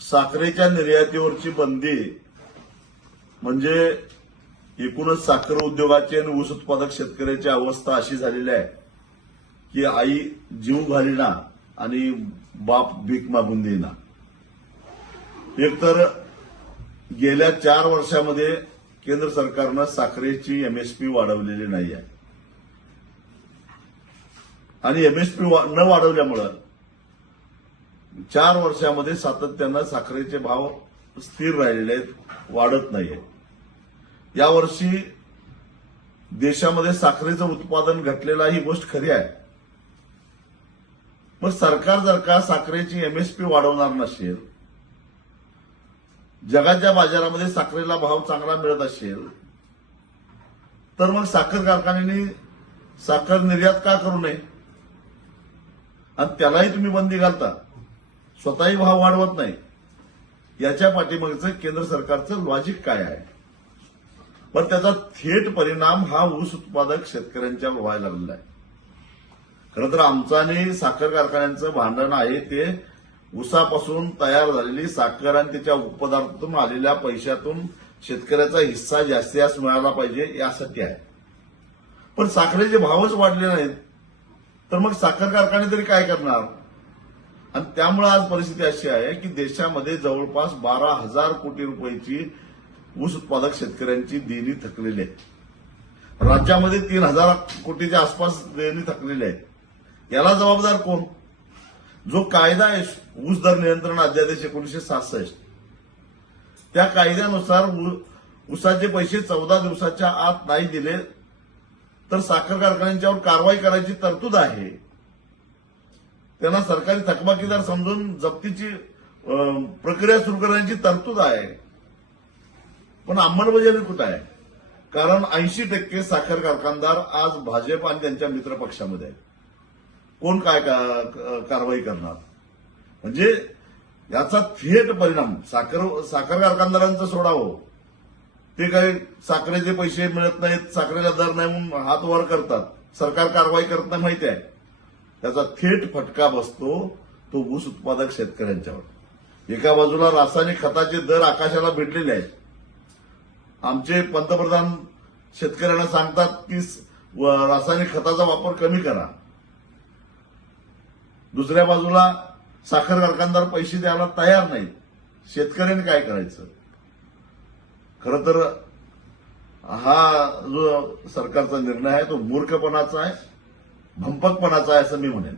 साखरेच्या निर्यातीवरची बंदी म्हणजे एकूणच साखर उद्योगाची आणि ऊस उत्पादक शेतकऱ्याची अवस्था अशी झालेली आहे की आई जीव घालीना आणि बाप भीक मागून देईना. एकतर गेल्या 4 वर्षामध्ये केंद्र सरकारनं साखरेची एमएसपी वाढवलेली नाही आहे आणि एमएसपी न वाढवल्यामुळं 4 वर्षामध्ये सातत्यानं साखरेचे भाव स्थिर राहिलेले आहेत, वाढत नाहीये. यावर्षी देशामध्ये साखरेचं उत्पादन घटलेलं ही गोष्ट खरी आहे. मग सरकार जर का साखरेची एमएसपी वाढवणार नसेल, जगाच्या बाजारामध्ये साखरेला भाव चांगला मिळत असेल, तर मग साखर कारखान्यांनी साखर निर्यात का करू नये आणि त्यालाही तुम्ही बंदी घालता, स्वतःही भाव वाढवत नाही. याच्या पाठीमागचं केंद्र सरकारचं लॉजिक काय आहे? पण त्याचा थेट परिणाम हा ऊस उत्पादक शेतकऱ्यांच्यावर व्हायला लागलेला आहे. खरं तर आमचं आणि साखर कारखान्यांचं भांडण आहे ते ऊसापासून तयार झालेली साखर आणि त्याच्या उपपदार्थातून आलेल्या पैशातून शेतकऱ्याचा हिस्सा जास्तीत मिळाला पाहिजे यासाठी आहे. पण साखरेचे भावच वाढले नाहीत तर मग साखर कारखाने तरी काय करणार? आणि त्यामुळे आज परिस्थिती अशी आहे की देशामध्ये जवळपास 12,000 कोटी रुपयाची ऊस उत्पादक शेतकऱ्यांची देणी थकलेली आहे. राज्यामध्ये 3,000 कोटीच्या आसपास देणी थकलेली आहे. याला जबाबदार कोण? जो कायदा आहे ऊस दर नियंत्रण अध्यादेश 1966, त्या कायद्यानुसार ऊसाचे पैसे 14 दिवसाच्या आत नाही दिले तर साखर कारखान्यांच्यावर कारवाई करायची तरतूद आहे. त्यांना सरकारी थकबाकीदार समजून जप्तीची प्रक्रिया सुरू करण्याची तरतूद आहे. पण अंमलबजावणी कुठं आहे? कारण 80% साखर कारखानदार आज भाजप आणि त्यांच्या मित्र पक्षामध्ये आहेत. कोण काय कारवाई करणार? म्हणजे याचा थेट परिणाम साखर कारखानदारांचं सोडावं, ते काही साखरेचे पैसे मिळत नाहीत, साखरेला दर नाही म्हणून हात वर करतात, सरकार कारवाई करत नाही माहिती आहे. त्याचा थेट फटका बसतो तो ऊस उत्पादक शेतकऱ्यांच्यावर. एका बाजूला रासायनिक खताचे दर आकाशाला भिडलेले आहेत. आमचे पंतप्रधान शेतकऱ्यांना सांगतात की रासायनिक खताचा वापर कमी करा. दुसऱ्या बाजूला साखर कारखानदार पैसे द्यायला तयार नाहीत. शेतकऱ्यांनी काय करायचं? खरं तर हा जो सरकारचा निर्णय आहे तो मूर्खपणाचा आहे, भंपकपणाचा आहे असं मी म्हणेन.